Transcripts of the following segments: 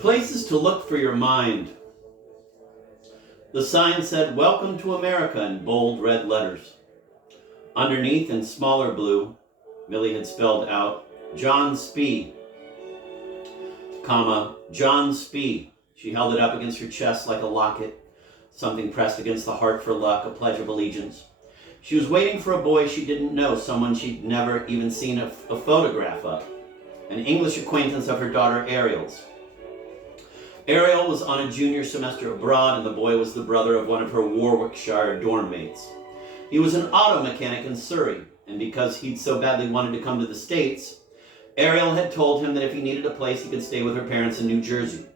Places to look for your mind. The sign said, "Welcome to America," in bold red letters. Underneath, in smaller blue, Millie had spelled out, "John Spee," comma, "John Spee." She held it up against her chest like a locket, something pressed against the heart for luck, a pledge of allegiance. She was waiting for a boy she didn't know, someone she'd never even seen a photograph of, an English acquaintance of her daughter Ariel's. Ariel was on a junior semester abroad, and the boy was the brother of one of her Warwickshire dorm mates. He was an auto mechanic in Surrey, and because he'd so badly wanted to come to the States, Ariel had told him that if he needed a place, he could stay with her parents in New Jersey.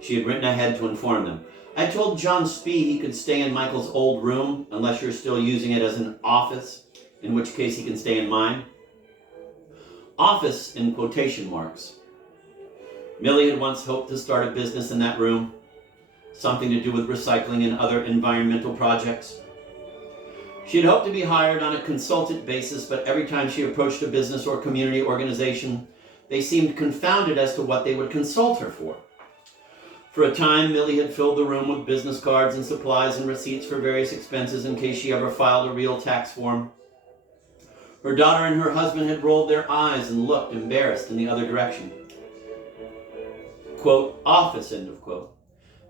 She had written ahead to inform them. "I told John Spee he could stay in Michael's old room, unless you're still using it as an office, in which case he can stay in mine." Office in quotation marks. Millie had once hoped to start a business in that room, something to do with recycling and other environmental projects. She had hoped to be hired on a consultant basis, but every time she approached a business or community organization, they seemed confounded as to what they would consult her for. For a time, Millie had filled the room with business cards and supplies and receipts for various expenses in case she ever filed a real tax form. Her daughter and her husband had rolled their eyes and looked embarrassed in the other direction. Quote, "office," end of quote.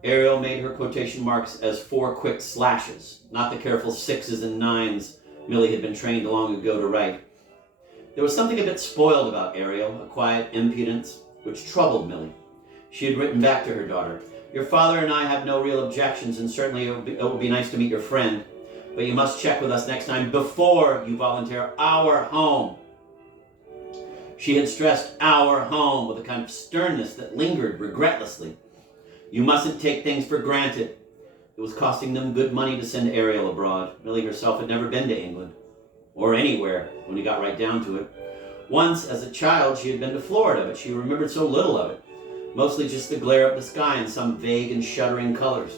Ariel made her quotation marks as 4 quick slashes, not the careful 6s and 9s Millie had been trained long ago to write. There was something a bit spoiled about Ariel, a quiet impudence, which troubled Millie. She had written back to her daughter, "Your father and I have no real objections, and certainly it would be nice to meet your friend, but you must check with us next time before you volunteer our home." She had stressed "our home" with a kind of sternness that lingered regretlessly. You mustn't take things for granted. It was costing them good money to send Ariel abroad. Millie herself had never been to England, or anywhere when you got right down to it. Once, as a child, she had been to Florida, but she remembered so little of it, mostly just the glare of the sky and some vague and shuddering colors.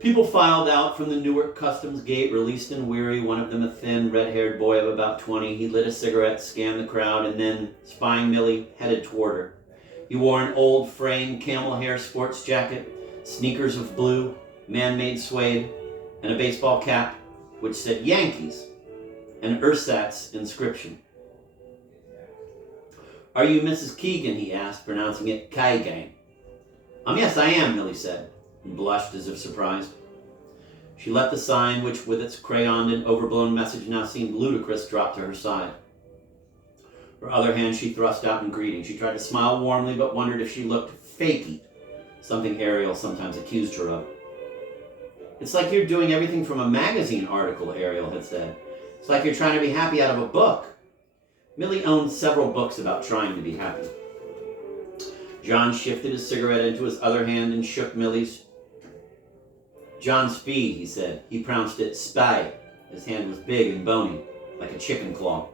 People filed out from the Newark Customs Gate, released and weary, one of them a thin, red-haired boy of about 20. He lit a cigarette, scanned the crowd, and then, spying Millie, headed toward her. He wore an old frame camel hair sports jacket, sneakers of blue, man-made suede, and a baseball cap which said Yankees, and Ursat's inscription. "Are you Mrs. Keegan?" he asked, pronouncing it Kaigan. Yes, I am," Millie said, and blushed as if surprised. She let the sign, which with its crayoned and overblown message now seemed ludicrous, drop to her side. Her other hand she thrust out in greeting. She tried to smile warmly, but wondered if she looked fakey, something Ariel sometimes accused her of. "It's like you're doing everything from a magazine article," Ariel had said. "It's like you're trying to be happy out of a book." Millie owned several books about trying to be happy. John shifted his cigarette into his other hand and shook Millie's. "John Spee," he said. He pronounced it Spy. His hand was big and bony, like a chicken claw.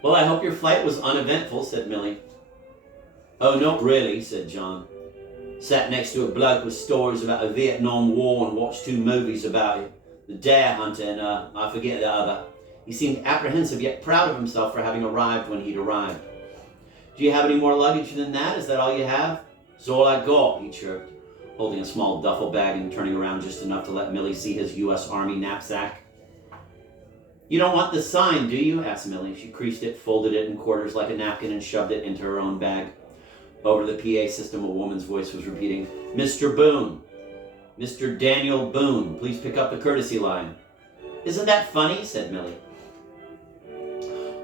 "Well, I hope your flight was uneventful," said Millie. "Oh, not really," said John. "Sat next to a bloke with stories about the Vietnam War and watched 2 movies about it. The Dare Hunter and, I forget the other." He seemed apprehensive yet proud of himself for having arrived when he'd arrived. "Do you have any more luggage than that? Is that all you have?" "It's all I got," he chirped, holding a small duffel bag and turning around just enough to let Millie see his U.S. Army knapsack. "You don't want the sign, do you?" asked Millie. She creased it, folded it in quarters like a napkin, and shoved it into her own bag. Over the PA system, a woman's voice was repeating, "Mr. Boone, Mr. Daniel Boone, please pick up the courtesy line." "Isn't that funny?" said Millie.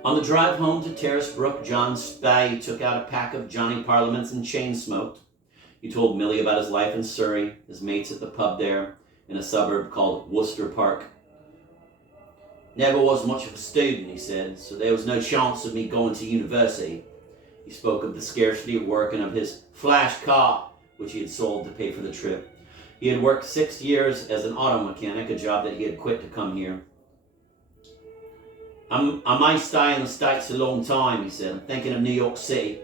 On the drive home to Terrace Brook, John Spy took out a pack of Johnny Parliaments and chain smoked. He told Millie about his life in Surrey, his mates at the pub there, in a suburb called Worcester Park. "Never was much of a student," he said, "so there was no chance of me going to university." He spoke of the scarcity of work and of his flash car, which he had sold to pay for the trip. He had worked 6 years as an auto mechanic, a job that he had quit to come here. I may stay in the States a long time," he said. "I'm thinking of New York City.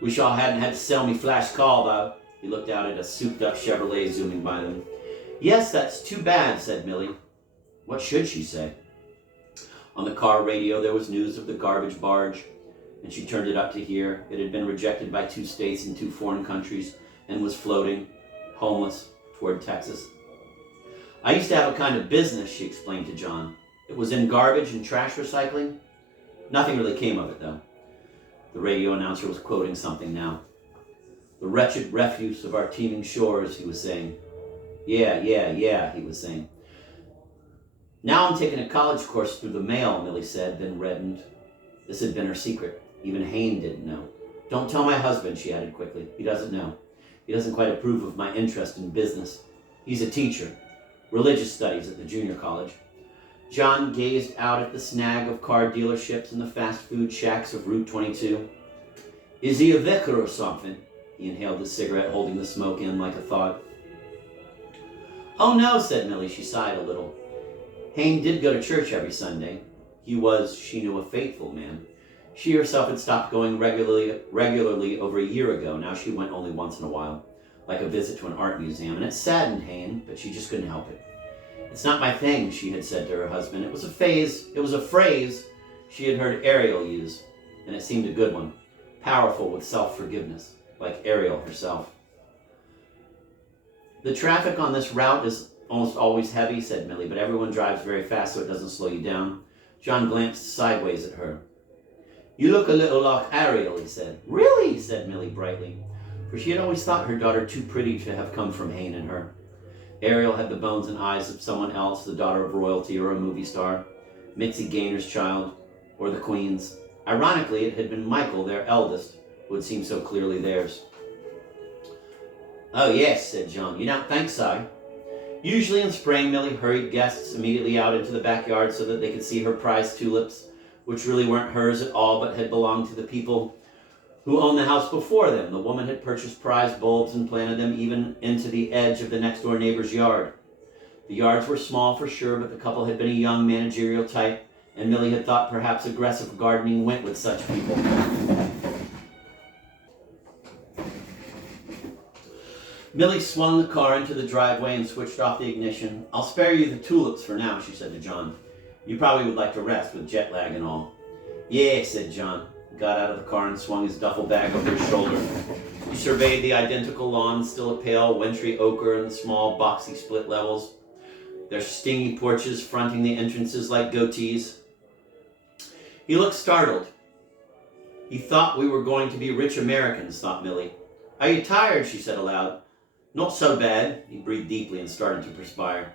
Wish I hadn't had to sell me flash car, though." He looked out at a souped-up Chevrolet zooming by them. "Yes, that's too bad," said Millie. What should she say? On the car radio, there was news of the garbage barge. and she turned it up to here. It had been rejected by 2 states and 2 foreign countries and was floating, homeless, toward Texas. I used to have a kind of business, she explained to John. It was in garbage and trash recycling. Nothing really came of it, though. The radio announcer was quoting something now. The wretched refuse of our teeming shores, he was saying. Yeah, he was saying. Now I'm taking a college course through the mail, Millie said, then reddened. This had been her secret. Even Hayne didn't know. Don't tell my husband, she added quickly. He doesn't know. He doesn't quite approve of my interest in business. He's a teacher. Religious studies at the junior college. John gazed out at the snag of car dealerships and the fast food shacks of Route 22. Is he a vicar or something? He inhaled his cigarette, holding the smoke in like a thought. Oh no, said Millie. She sighed a little. Hayne did go to church every Sunday. He was, she knew, a faithful man. She herself had stopped going regularly over a year ago. Now she went only once in a while, like a visit to an art museum, and it saddened Hayne, but she just couldn't help it. It's not my thing, she had said to her husband. It was a phrase she had heard Ariel use, and it seemed a good one, powerful with self-forgiveness, like Ariel herself. The traffic on this route is almost always heavy, said Millie, but everyone drives very fast so it doesn't slow you down. John glanced sideways at her. You look a little like Ariel, he said. Really? Said Millie brightly, for she had always thought her daughter too pretty to have come from Hayne and her. Ariel had the bones and eyes of someone else, the daughter of royalty or a movie star, Mitzi Gaynor's child, or the Queen's. Ironically, it had been Michael, their eldest, who had seemed so clearly theirs. Oh yes, said John. You don't think so? Usually in spring, Millie hurried guests immediately out into the backyard so that they could see her prized tulips, which really weren't hers at all but had belonged to the people who owned the house before them. The woman had purchased prized bulbs and planted them even into the edge of the next-door neighbor's yard. The yards were small for sure, but the couple had been a young managerial type, and Millie had thought perhaps aggressive gardening went with such people. Millie swung the car into the driveway and switched off the ignition. I'll spare you the tulips for now, she said to John. You probably would like to rest with jet lag and all. Yeah, said John. He got out of the car and swung his duffel bag over his shoulder. He surveyed the identical lawn, still a pale, wintry ochre and the small, boxy split levels, their stingy porches fronting the entrances like goatees. He looked startled. He thought we were going to be rich Americans, thought Millie. Are you tired? She said aloud. Not so bad. He breathed deeply and started to perspire.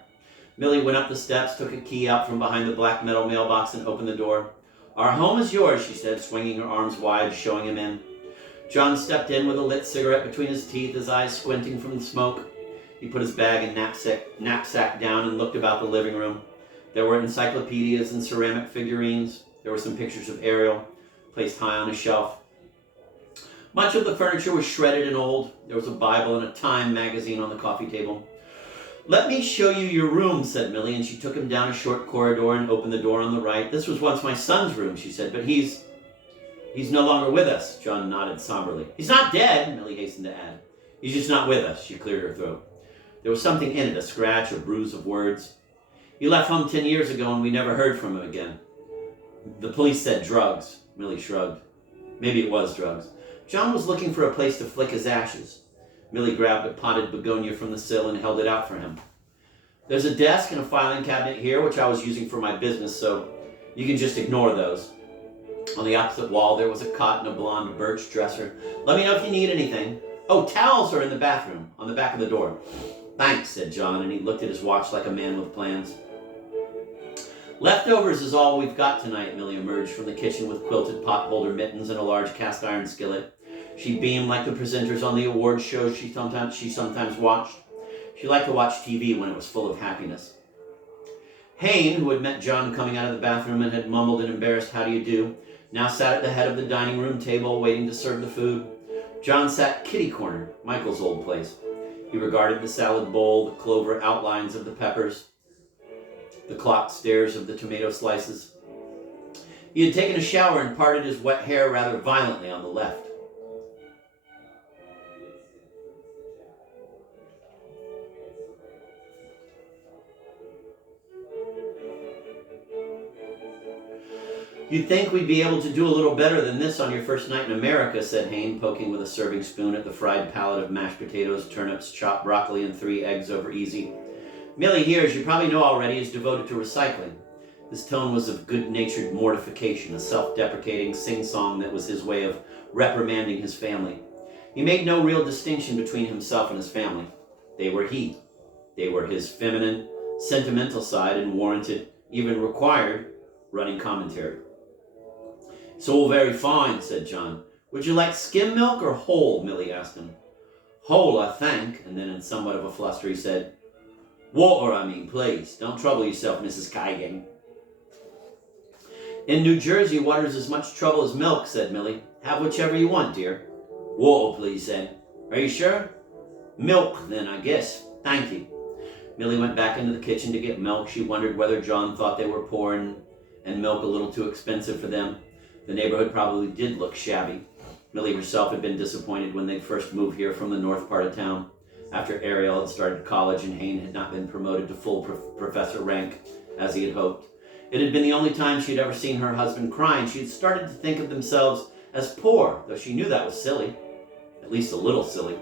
Millie went up the steps, took a key out from behind the black metal mailbox and opened the door. Our home is yours, she said, swinging her arms wide, showing him in. John stepped in with a lit cigarette between his teeth, his eyes squinting from the smoke. He put his bag and knapsack down and looked about the living room. There were encyclopedias and ceramic figurines. There were some pictures of Ariel, placed high on a shelf. Much of the furniture was shredded and old. There was a Bible and a Time magazine on the coffee table. Let me show you your room, said Millie, and she took him down a short corridor and opened the door on the right. This was once my son's room, she said, but he's no longer with us, John nodded somberly. He's not dead, Millie hastened to add. He's just not with us, she cleared her throat. There was something in it, a scratch or bruise of words. He left home 10 years ago and we never heard from him again. The police said drugs, Millie shrugged. Maybe it was drugs. John was looking for a place to flick his ashes. Millie grabbed a potted begonia from the sill and held it out for him. There's a desk and a filing cabinet here, which I was using for my business, so you can just ignore those. On the opposite wall, there was a cot and a blonde birch dresser. Let me know if you need anything. Oh, towels are in the bathroom, on the back of the door. Thanks, said John, and he looked at his watch like a man with plans. Leftovers is all we've got tonight, Millie emerged from the kitchen with quilted potholder mittens and a large cast iron skillet. She beamed like the presenters on the awards shows she sometimes watched. She liked to watch TV when it was full of happiness. Hayne, who had met John coming out of the bathroom and had mumbled an embarrassed "How do you do?" now sat at the head of the dining room table waiting to serve the food. John sat kitty corner, Michael's old place. He regarded the salad bowl, the clover outlines of the peppers, the clock stares of the tomato slices. He had taken a shower and parted his wet hair rather violently on the left. You'd think we'd be able to do a little better than this on your first night in America, said Hayne, poking with a serving spoon at the fried pallet of mashed potatoes, turnips, chopped broccoli, and 3 eggs over easy. Millie here, as you probably know already, is devoted to recycling. His tone was of good-natured mortification, a self-deprecating sing-song that was his way of reprimanding his family. He made no real distinction between himself and his family. They were he. They were his feminine, sentimental side and warranted, even required, running commentary. It's all very fine, said John. Would you like skim milk or whole? Millie asked him. Whole, I think, and then in somewhat of a fluster he said, Water, I mean, please. Don't trouble yourself, Mrs. Keigan. In New Jersey, water's as much trouble as milk, said Millie. Have whichever you want, dear. Water, please, then. Are you sure? Milk, then, I guess. Thank you. Millie went back into the kitchen to get milk. She wondered whether John thought they were poor and milk a little too expensive for them. The neighborhood probably did look shabby. Millie herself had been disappointed when they first moved here from the north part of town, after Ariel had started college and Hayne had not been promoted to full professor rank as he had hoped. It had been the only time she had ever seen her husband cry, and she had started to think of themselves as poor, though she knew that was silly, at least a little silly.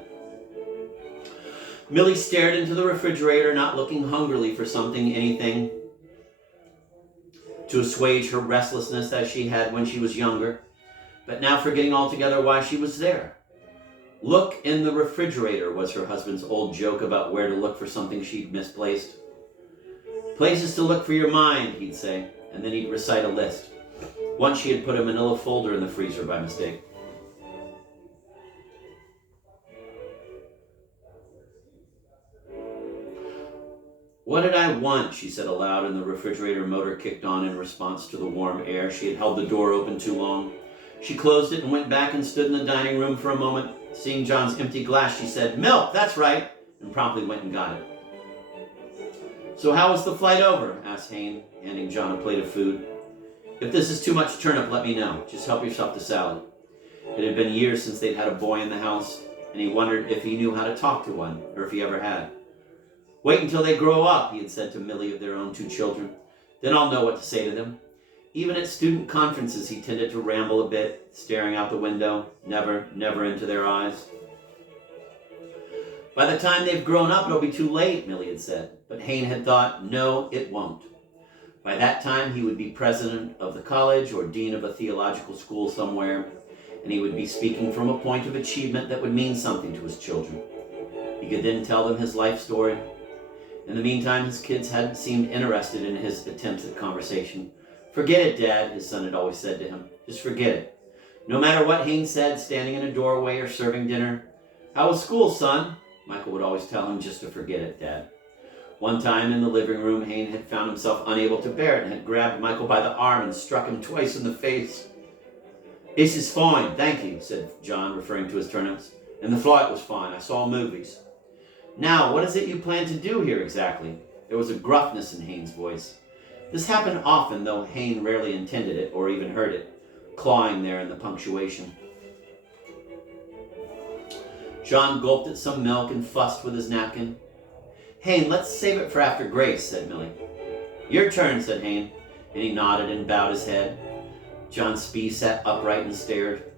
Millie stared into the refrigerator, not looking hungrily for something, anything, to assuage her restlessness as she had when she was younger, but now forgetting altogether why she was there. Look in the refrigerator was her husband's old joke about where to look for something she'd misplaced. Places to look for your mind, he'd say, and then he'd recite a list. Once she had put a manila folder in the freezer by mistake. What did I want? She said aloud, and the refrigerator motor kicked on in response to the warm air. She had held the door open too long. She closed it and went back and stood in the dining room for a moment. Seeing John's empty glass, she said, Milk, that's right, and promptly went and got it. So how was the flight over? Asked Hayne, handing John a plate of food. If this is too much turnip, let me know. Just help yourself to salad. It had been years since they'd had a boy in the house, and he wondered if he knew how to talk to one, or if he ever had. Wait until they grow up, he had said to Millie of their own 2 children. Then I'll know what to say to them. Even at student conferences, he tended to ramble a bit, staring out the window, never into their eyes. By the time they've grown up, it'll be too late, Millie had said. But Hayne had thought, no, it won't. By that time, he would be president of the college or dean of a theological school somewhere, and he would be speaking from a point of achievement that would mean something to his children. He could then tell them his life story. In the meantime, his kids hadn't seemed interested in his attempts at conversation. Forget it, Dad, his son had always said to him. Just forget it. No matter what Hayne said, standing in a doorway or serving dinner. How was school, son? Michael would always tell him just to forget it, Dad. One time in the living room, Hayne had found himself unable to bear it and had grabbed Michael by the arm and struck him twice in the face. This is fine, thank you, said John, referring to his turnips. And the flight was fine. I saw movies. Now, what is it you plan to do here exactly? There was a gruffness in Hayne's voice. This happened often, though Hayne rarely intended it or even heard it, clawing there in the punctuation. John gulped at some milk and fussed with his napkin. Hayne, let's save it for after Grace, said Millie. Your turn, said Hayne, and he nodded and bowed his head. John Spee sat upright and stared.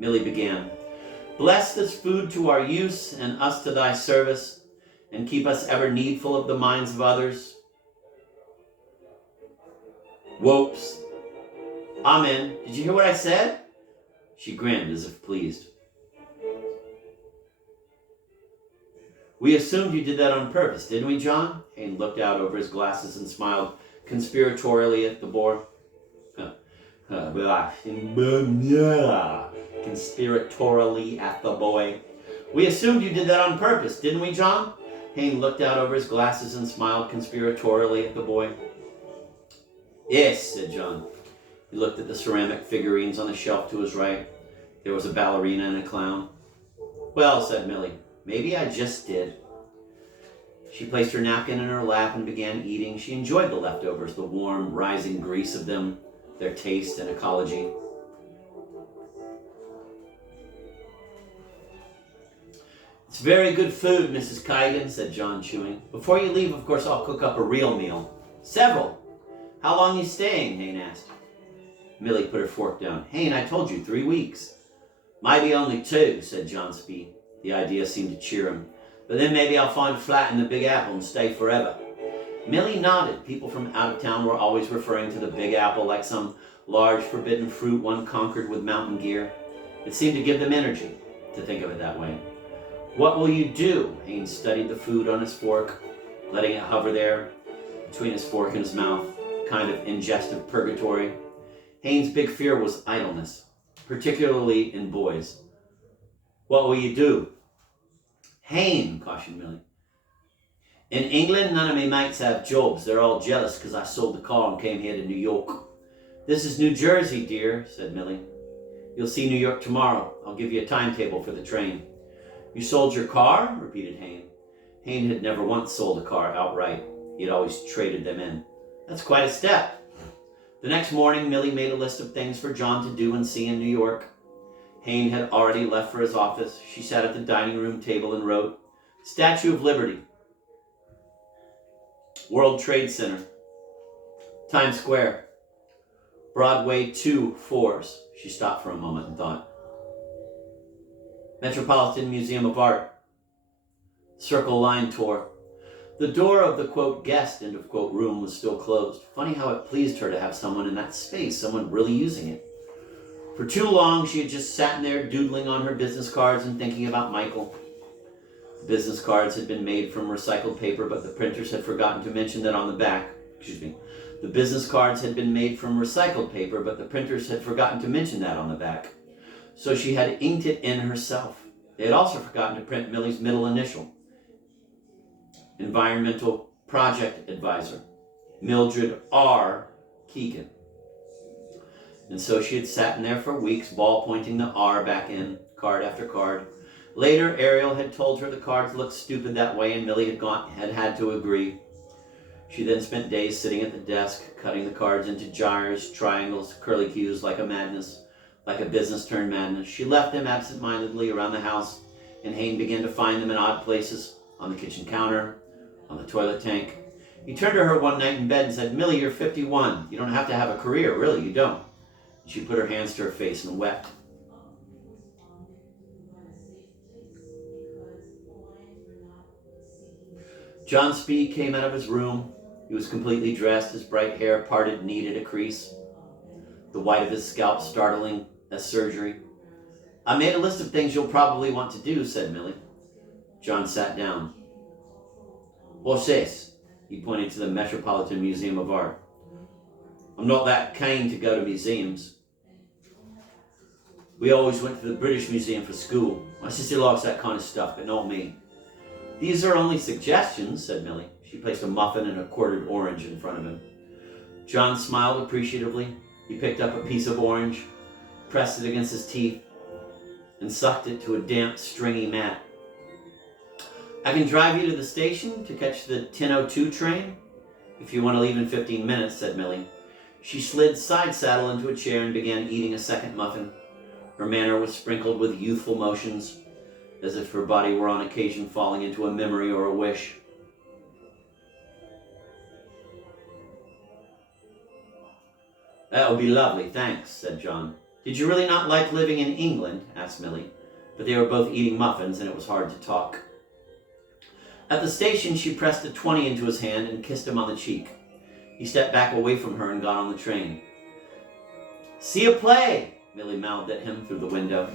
Millie began. Bless this food to our use and us to thy service, and keep us ever needful of the minds of others. Whoops. Amen. Did you hear what I said? She grinned as if pleased. We assumed you did that on purpose, didn't we, John? Hayne looked out over his glasses and smiled conspiratorially at the boy. Conspiratorially at the boy. We assumed you did that on purpose, didn't we, John? Hayne looked out over his glasses and smiled conspiratorially at the boy. Yes, said John. He looked at the ceramic figurines on the shelf to his right. There was a ballerina and a clown. Well, said Millie, maybe I just did. She placed her napkin in her lap and began eating. She enjoyed the leftovers, the warm, rising grease of them, their taste and ecology. It's very good food, Mrs. Keigan, said John, chewing. Before you leave, of course, I'll cook up a real meal. Several. How long are you staying? Hayne asked. Millie put her fork down. Hayne, I told you 3 weeks. Maybe only 2, said John Spee. The idea seemed to cheer him. But then maybe I'll find a flat in the Big Apple and stay forever. Millie nodded. People from out of town were always referring to the Big Apple like some large forbidden fruit one conquered with mountain gear. It seemed to give them energy to think of it that way. What will you do? Haynes studied the food on his fork, letting it hover there between his fork and his mouth, kind of ingestive purgatory. Haynes' big fear was idleness, particularly in boys. What will you do? Hayne, cautioned Millie. In England, none of me mates have jobs. They're all jealous because I sold the car and came here to New York. This is New Jersey, dear, said Millie. You'll see New York tomorrow. I'll give you a timetable for the train. You sold your car? Repeated Hayne. Hayne had never once sold a car outright. He had always traded them in. That's quite a step. The next morning, Millie made a list of things for John to do and see in New York. Hayne had already left for his office. She sat at the dining room table and wrote, Statue of Liberty, World Trade Center, Times Square, Broadway 2 4s. She stopped for a moment and thought. Metropolitan Museum of Art, Circle Line Tour. The door of the, quote, guest, end of quote, room was still closed. Funny how it pleased her to have someone in that space, someone really using it. For too long, she had just sat there doodling on her business cards and thinking about Michael. The business cards had been made from recycled paper, but the printers had forgotten to mention that on the back. The business cards had been made from recycled paper, but the printers had forgotten to mention that on the back. So she had inked it in herself. They had also forgotten to print Millie's middle initial. Environmental Project Advisor, Mildred R. Keegan. And so she had sat in there for weeks, ball pointing the R back in, card after card. Later, Ariel had told her the cards looked stupid that way, and Millie had had to agree. She then spent days sitting at the desk, cutting the cards into gyres, triangles, curlicues, like a business turned madness. She left them absent-mindedly around the house, and Hayne began to find them in odd places, on the kitchen counter, on the toilet tank. He turned to her one night in bed and said, Millie, you're 51. You don't have to have a career, really, you don't. She put her hands to her face and wept. John Spee came out of his room. He was completely dressed, his bright hair parted neat at a crease, the white of his scalp startling as surgery. I made a list of things you'll probably want to do, said Millie. John sat down. What's this? He pointed to the Metropolitan Museum of Art. I'm not that keen to go to museums. We always went to the British Museum for school. My sister likes that kind of stuff, but not me. These are only suggestions, said Millie. She placed a muffin and a quartered orange in front of him. John smiled appreciatively. He picked up a piece of orange, pressed it against his teeth, and sucked it to a damp, stringy mat. I can drive you to the station to catch the 10:02 train, if you want to leave in 15 minutes, said Millie. She slid side saddle into a chair and began eating a second muffin. Her manner was sprinkled with youthful motions, as if her body were on occasion falling into a memory or a wish. That would be lovely, thanks, said John. Did you really not like living in England? Asked Millie, but they were both eating muffins and it was hard to talk. At the station, she pressed a 20 into his hand and kissed him on the cheek. He stepped back away from her and got on the train. See a play, Millie mouthed at him through the window.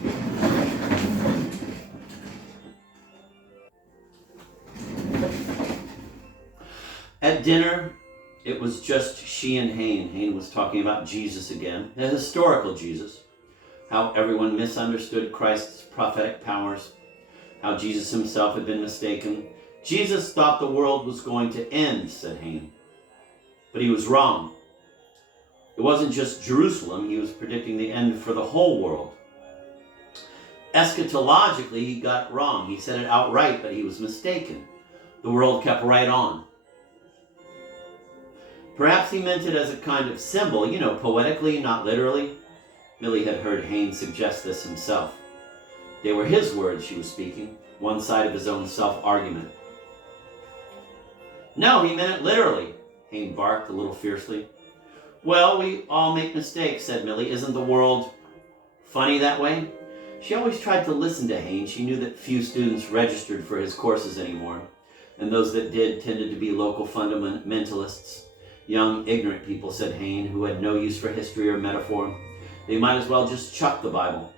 At dinner, it was just she and Hayne. Hayne was talking about Jesus again, a historical Jesus, how everyone misunderstood Christ's prophetic powers, how Jesus himself had been mistaken. Jesus thought the world was going to end, said Hayne, but he was wrong. It wasn't just Jerusalem, he was predicting the end for the whole world. Eschatologically, he got it wrong. He said it outright, but he was mistaken. The world kept right on. Perhaps he meant it as a kind of symbol, poetically, not literally. Millie had heard Hayne suggest this himself. They were his words she was speaking, one side of his own self-argument. No, he meant it literally, Hayne barked a little fiercely. Well, we all make mistakes, said Millie. Isn't the world funny that way? She always tried to listen to Haynes. She knew that few students registered for his courses anymore, and those that did tended to be local fundamentalists. Young, ignorant people, said Haynes, who had no use for history or metaphor. They might as well just chuck the Bible.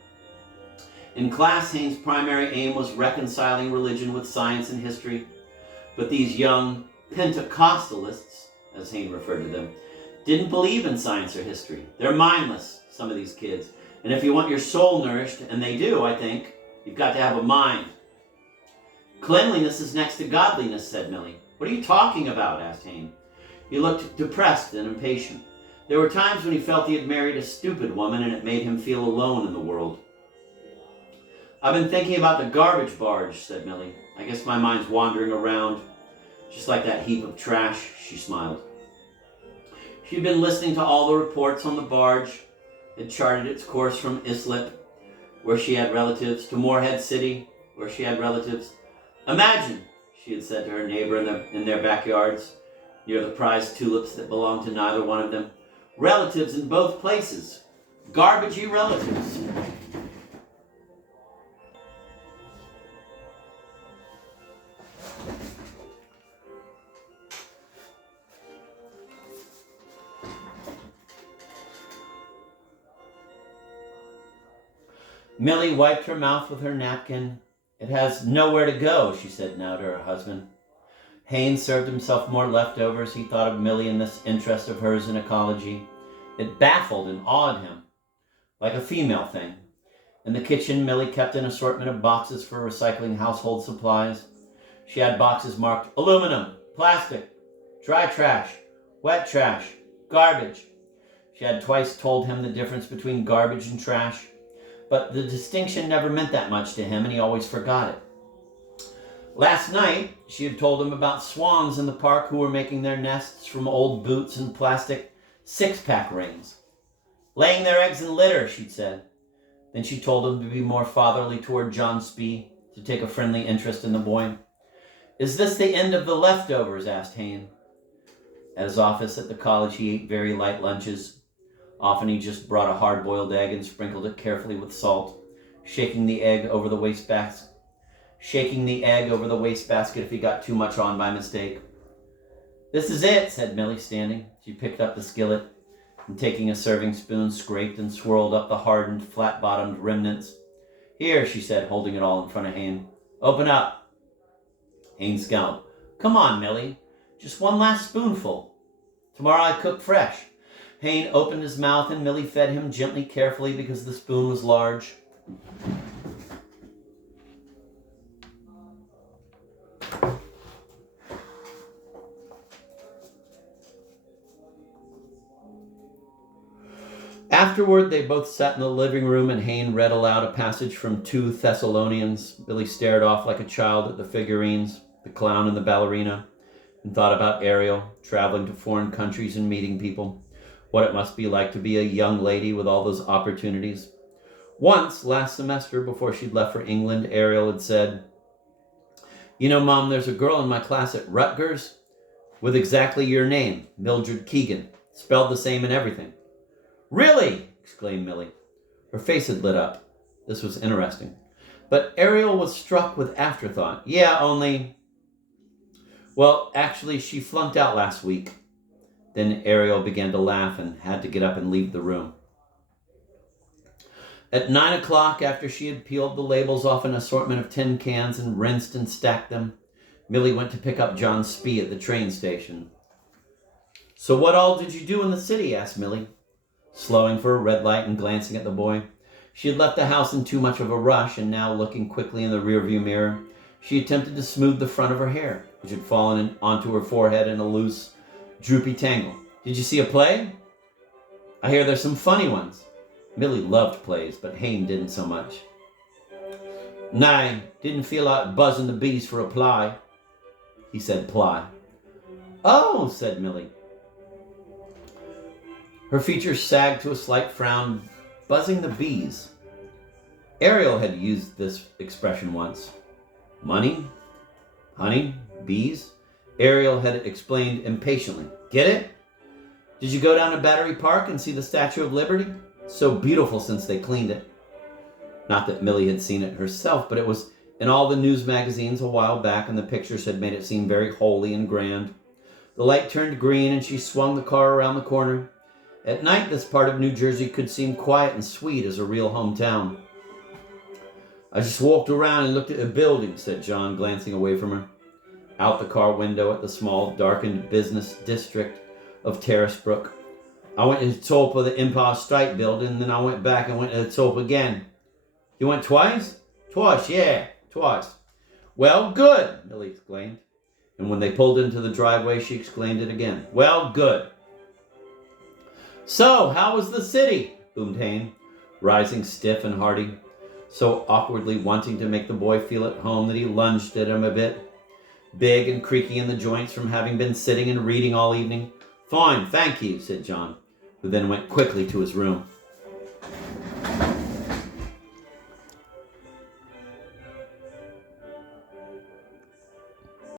In class, Haynes' primary aim was reconciling religion with science and history. But these young Pentecostalists, as Haynes referred to them, didn't believe in science or history. They're mindless, some of these kids. And if you want your soul nourished, and they do, I think, you've got to have a mind. Cleanliness is next to godliness, said Millie. What are you talking about? Asked Haynes. He looked depressed and impatient. There were times when he felt he had married a stupid woman, and it made him feel alone in the world. I've been thinking about the garbage barge, said Millie. I guess my mind's wandering around, just like that heap of trash, she smiled. She'd been listening to all the reports on the barge. It charted its course from Islip, where she had relatives, to Moorhead City, where she had relatives. Imagine, she had said to her neighbor in their backyards, near the prized tulips that belonged to neither one of them. Relatives in both places. Garbagey relatives. Millie wiped her mouth with her napkin. It has nowhere to go, she said now to her husband. Haynes served himself more leftovers. He thought of Millie and this interest of hers in ecology. It baffled and awed him, like a female thing. In the kitchen, Millie kept an assortment of boxes for recycling household supplies. She had boxes marked aluminum, plastic, dry trash, wet trash, garbage. She had twice told him the difference between garbage and trash, but the distinction never meant that much to him, and he always forgot it. Last night, she had told him about swans in the park who were making their nests from old boots and plastic six-pack rings. Laying their eggs in litter, she'd said. Then she told him to be more fatherly toward John Spee, to take a friendly interest in the boy. Is this the end of the leftovers? Asked Haynes. At his office at the college, he ate very light lunches. Often he just brought a hard-boiled egg and sprinkled it carefully with salt, shaking the egg over the wastebasket if he got too much on by mistake. This is it, said Millie, standing. She picked up the skillet and, taking a serving spoon, scraped and swirled up the hardened, flat-bottomed remnants. Here, she said, holding it all in front of Haynes. Open up. Haynes scowled. Come on, Millie. Just one last spoonful. Tomorrow I cook fresh. Haynes opened his mouth and Millie fed him gently, carefully, because the spoon was large. Afterward, they both sat in the living room and Haynes read aloud a passage from 2 Thessalonians. Billy stared off like a child at the figurines, the clown and the ballerina, and thought about Ariel, traveling to foreign countries and meeting people. What it must be like to be a young lady with all those opportunities. Once, last semester, before she'd left for England, Ariel had said, You know, Mom, there's a girl in my class at Rutgers with exactly your name, Mildred Keegan, spelled the same and everything. Really? Exclaimed Millie. Her face had lit up. This was interesting. But Ariel was struck with afterthought. Yeah, only... Well, actually, she flunked out last week. Then Ariel began to laugh and had to get up and leave the room. At 9 o'clock, after she had peeled the labels off an assortment of tin cans and rinsed and stacked them, Millie went to pick up John Spee at the train station. So what all did you do in the city? Asked Millie, slowing for a red light and glancing at the boy. She had left the house in too much of a rush, and now, looking quickly in the rearview mirror, she attempted to smooth the front of her hair, which had fallen onto her forehead in a loose, droopy tangle. Did you see a play? I hear there's some funny ones. Millie loved plays, but Haynes didn't so much. Nah, didn't feel like buzzing the bees for a ply. He said ply. Oh, said Millie. Her features sagged to a slight frown. Buzzing the bees. Ariel had used this expression once. Money? Honey? Bees? Ariel had explained impatiently. Get it? Did you go down to Battery Park and see the Statue of Liberty? So beautiful since they cleaned it. Not that Millie had seen it herself, but it was in all the news magazines a while back, and the pictures had made it seem very holy and grand. The light turned green, and she swung the car around the corner. At night, this part of New Jersey could seem quiet and sweet as a real hometown. I just walked around and looked at the building, said John, glancing away from her. Out the car window at the small, darkened business district of Terrace Brook. I went to the top of the Empire State Building, and then I went back and went to the top again. You went twice? Twice, yeah, twice. Well, good, Millie exclaimed. And when they pulled into the driveway, she exclaimed it again. Well, good. So, how was the city? Boomed Hayne, rising stiff and hearty, so awkwardly wanting to make the boy feel at home that he lunged at him a bit. Big and creaky in the joints from having been sitting and reading all evening. Fine, thank you, said John, who then went quickly to his room.